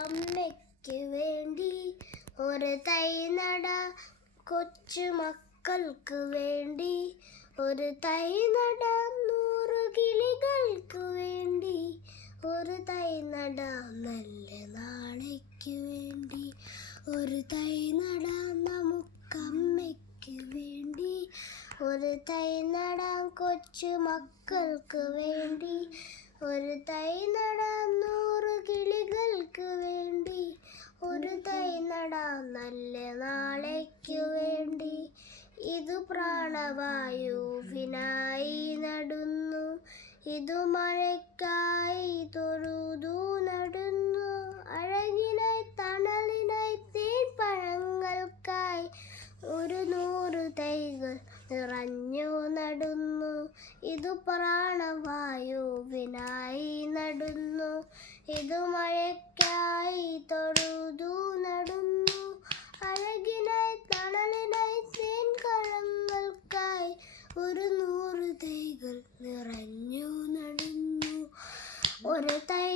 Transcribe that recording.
അമ്മയ്ക്ക് വേണ്ടി ഒരു തൈ നടാം, കൊച്ചു മക്കൾക്ക് വേണ്ടി ഒരു തൈ നടാം, 100 കിളികൾക്ക് വേണ്ടി ഒരു തൈ നടാം, നല്ല നാളേക്ക് വേണ്ടി ഒരു തൈ നടാം, നമുക്കമ്മയ്ക്ക് വേണ്ടി ഒരു തൈ നടാം, കൊച്ചു മക്കൾക്ക് വേണ്ടി ഒരു തൈ നടാം, 100 കിളികൾക്ക് വേണ്ടി ഒരു തൈ നടാം, നല്ല നാളേക്ക് വേണ്ടി. ഇതു പ്രാണവായുവിനായി നടുന്നു, ഇതു മഴയ്ക്കായി തൊഴുതു നടുന്നു, അഴകിനായി തണലിനായി തേൻപഴങ്ങൾക്കായി 100 തൈകൾ നിറഞ്ഞു നടുന്നു. ഇതു പ്രാണവായുവിനായി നടുന്നു, ഇതു മഴയ്ക്കായി തൊഴുതു നടുന്നു, അഴകിനായി തണലിനായി തേൻപഴങ്ങൾക്കായി 100 തൈകൾ നിറഞ്ഞു നടുന്നു. ഒരു തൈ